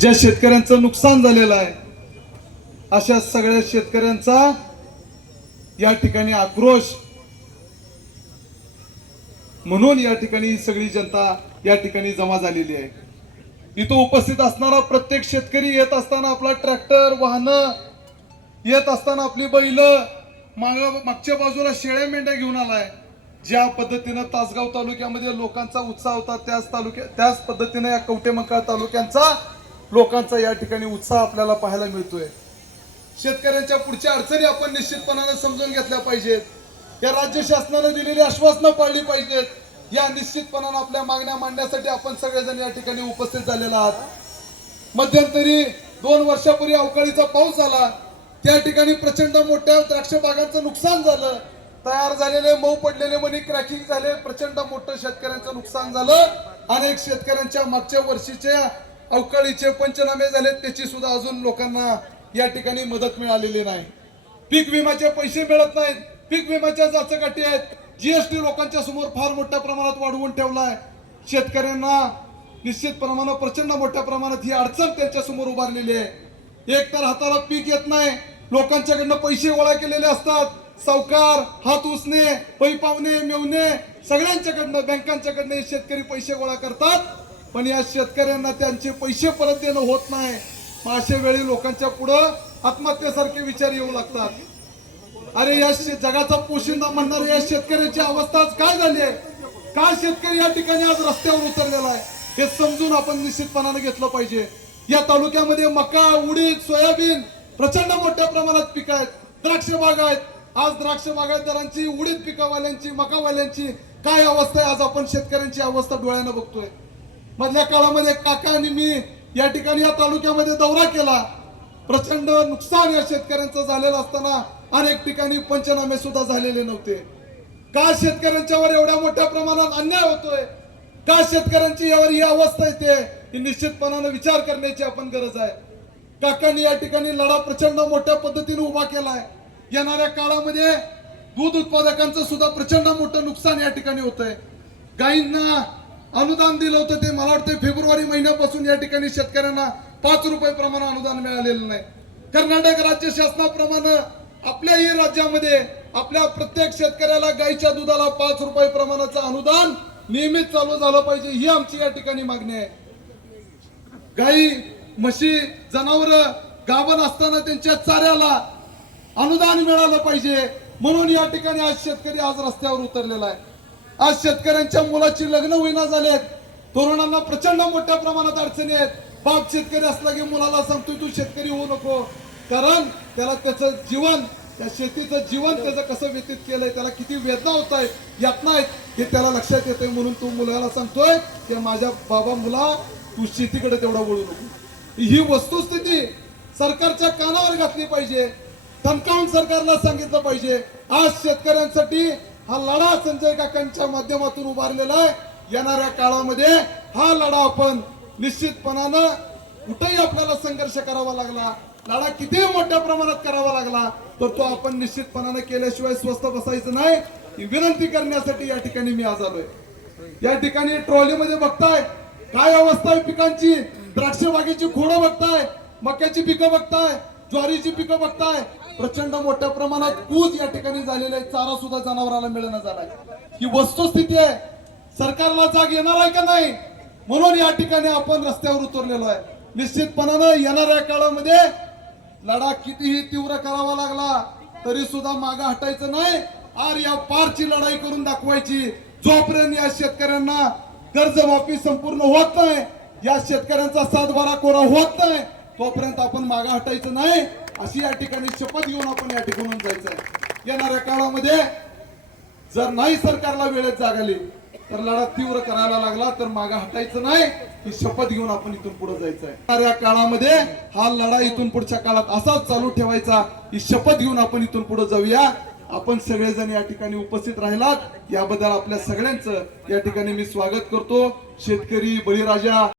ज्या शेतकऱ्यांचं नुकसान झालेलं आहे अशा सगळ्या शेतकऱ्यांचा या ठिकाणी आक्रोश. म्हणून या ठिकाणी ही सगळी जनता या ठिकाणी जमा झालेली आहे. इथं उपस्थित असणारा प्रत्येक शेतकरी येत असताना आपला ट्रॅक्टर वाहनं येत असताना आपली बैल माग मागच्या बाजूला शेळ्या मेंढ्या घेऊन आलाय. ज्या पद्धतीनं तासगाव तालुक्यामध्ये लोकांचा उत्साह होता त्याच तालुक्या त्याच पद्धतीनं या कवटेमंकाळ तालुक्यांचा लोकांचा या ठिकाणी उत्साह आपल्याला पाहायला मिळतोय. शेतकऱ्यांच्या पुढच्या अडचणी आपण निश्चितपणाने समजून घेतल्या पाहिजेत. या राज्य शासनाने दिलेली आश्वासनं पाळली पाहिजेत. या निश्चितपणानं आपल्या मागण्या मांडण्यासाठी आपण सगळेजण या ठिकाणी उपस्थित झालेला आहात. मध्यंतरी दोन वर्षापूर्वी अवकाळीचा पाऊस झाला. त्या ठिकाणी प्रचंड मोठ्या द्राक्ष बागांचं नुकसान झालं. तयार झालेले मऊ पडलेले मनी क्रॅकिंग झाले. प्रचंड मोठं शेतकऱ्यांचं नुकसान झालं. अनेक शेतकऱ्यांच्या मागच्या वर्षीच्या अवकाळीचे पंचनामे झाले त्याची सुद्धा अजून लोकांना या ठिकाणी मदत मिळालेली नाही. पीक विम्याचे पैसे मिळत नाहीत. पीक विम्याच्या जाचकाठी आहेत. जीएसटी लोकांच्या समोर फार मोठ्या प्रमाणात वाढवून ठेवलाय. शेतकऱ्यांना निश्चित प्रमाणात प्रचंड मोठ्या प्रमाणात ही अडचण त्यांच्यासमोर उभारलेली आहे. एक तर हाताला पीक येत नाही. लोकांच्याकडनं पैसे गोळा केलेले असतात. सावकार हात उसणे पै पावणे मेवणे सगळ्यांच्याकडनं बँकांच्याकडनं शेतकरी पैसे गोळा करतात. पण या शेतकऱ्यांना त्यांचे पैसे परत देणं होत नाही. अशा वेळी लोकांच्या पुढं आत्महत्येसारखे विचार येऊ लागतात. अरे या जगाचा पोशिंदा म्हणणारे या शेतकऱ्याची अवस्था आज काय झाली आहे? का शेतकरी या ठिकाणी आज रस्त्यावर उतरलेला आहे? हे समजून आपण निश्चितपणाने घेतलं पाहिजे. या तालुक्यामध्ये मका उडीद सोयाबीन प्रचंड मोठ्या प्रमाणात पिक आहेत. द्राक्ष बाग आहेत. आज द्राक्ष बागायतदारांची उडीद पिकावाल्यांची मकावाल्यांची काय अवस्था आहे? आज आपण शेतकऱ्यांची अवस्था डोळ्यानं बघतोय. मधल्या काळामध्ये काका आणि मी या ठिकाणी या तालुक्यामध्ये दौरा केला. प्रचंड नुकसान या शेतकऱ्यांचं झालेलं असताना अनेक ठिकाणी पंचनामे सुद्धा झालेले नव्हते. का शेतकऱ्यांच्यावर एवढ्या मोठ्या प्रमाणात अन्याय होतोय. का शेतकऱ्यांची यावर ही अवस्था येते ही निश्चितपणानं विचार करण्याची आपण गरज आहे. काकांनी या ठिकाणी लढा प्रचंड मोठ्या पद्धतीने उभा केलाय. येणाऱ्या काळामध्ये दूध उत्पादकांचं सुद्धा प्रचंड मोठं नुकसान या ठिकाणी होतंय. गायींना अनुदान दिलं होतं ते मला वाटतं फेब्रुवारी महिन्यापासून या ठिकाणी शेतकऱ्यांना पाच रुपये प्रमाण अनुदान मिळालेलं नाही. कर्नाटक राज्य शासनाप्रमाणे आपल्याही राज्यामध्ये आपल्या प्रत्येक शेतकऱ्याला गायीच्या दुधाला पाच रुपये प्रमाणाचं अनुदान नियमित चालू झालं पाहिजे ही आमची या ठिकाणी मागणी आहे. गाई म्हशी जनावर गाभण असताना त्यांच्या चाऱ्याला अनुदान मिळालं पाहिजे म्हणून या ठिकाणी आज शेतकरी आज रस्त्यावर उतरलेला आहे. आज शेतकऱ्यांच्या मुलाची लग्न होईना झालेत. तरुणांना प्रचंड मोठ्या प्रमाणात अडचणी आहेत. बाप शेतकरी असला की मुलाला सांगतोय तू शेतकरी होऊ नको. कारण त्याला त्याचं जीवन त्या शेतीचं जीवन त्याचं कसं व्यतीत केलंय त्याला किती वेदना होत आहेत यातना आहेत हे त्याला लक्षात येतंय. म्हणून तू मुलाला सांगतोय की माझ्या बाबा मुला तू शेतीकडे तेवढा वळू नको. ही वस्तुस्थिती सरकारच्या कानावर घातली पाहिजे. थमकावून सरकारला सांगितलं पाहिजे आज शेतकऱ्यांसाठी हा लढा संजय काकांच्या माध्यमातून उभारलेला आहे. येणाऱ्या काळामध्ये हा लढा आपण निश्चितपणानं कुठेही आपल्याला संघर्ष करावा लागला लढा किती मोठ्या प्रमाणात करावा लागला तर तो आपण निश्चितपणानं केल्याशिवाय स्वस्त बसायचं नाही. ही विनंती करण्यासाठी या ठिकाणी मी आज आलोय. या ठिकाणी ट्रॉलीमध्ये बघताय काय अवस्था आहे पिकांची? द्राक्ष बागेची खोडं बघताय मक्याची पिकं बघताय ज्वारीची पिकं बघताय प्रचंड मोठ्या प्रमाणात कूज या ठिकाणी झालेले आहे. चारा सुद्धा जनावराला मिळणं झालाय ही वस्तुस्थिती आहे. सरकारला जाग येणार आहे का नाही? म्हणून या ठिकाणी आपण रस्त्यावर उतरलेलो आहे. निश्चितपणानं येणाऱ्या काळामध्ये लढा कितीही तीव्र करावा लागला तरी सुद्धा मागा हटायचं नाही. आर या पारची लढाई करून दाखवायची. जोपर्यंत या शेतकऱ्यांना कर्जमाफी संपूर्ण होत नाही या शेतकऱ्यांचा सातबारा कोरा होत नाही तोपर्यंत आपण मागं हटायचं नाही. अशी या ठिकाणी शपथ घेऊन आपण या ठिकाणून जायचं आहे येणाऱ्या काळामध्ये जर नाही सरकारला वेळेत जागाली तर लढा तीव्र करायला लागला तर मागे हटायचं नाही. ही शपथ घेऊन आपण इथून पुढे जायचं आहे या काळामध्ये हा लढा इथून पुढच्या काळात असाच चालू ठेवायचा. ही शपथ घेऊन आपण इथून पुढे जाऊया. आपण सगळेजण या ठिकाणी उपस्थित राहिलात. याबद्दल आपल्या सगळ्यांचं या ठिकाणी मी स्वागत करतो. शेतकरी बळीराजा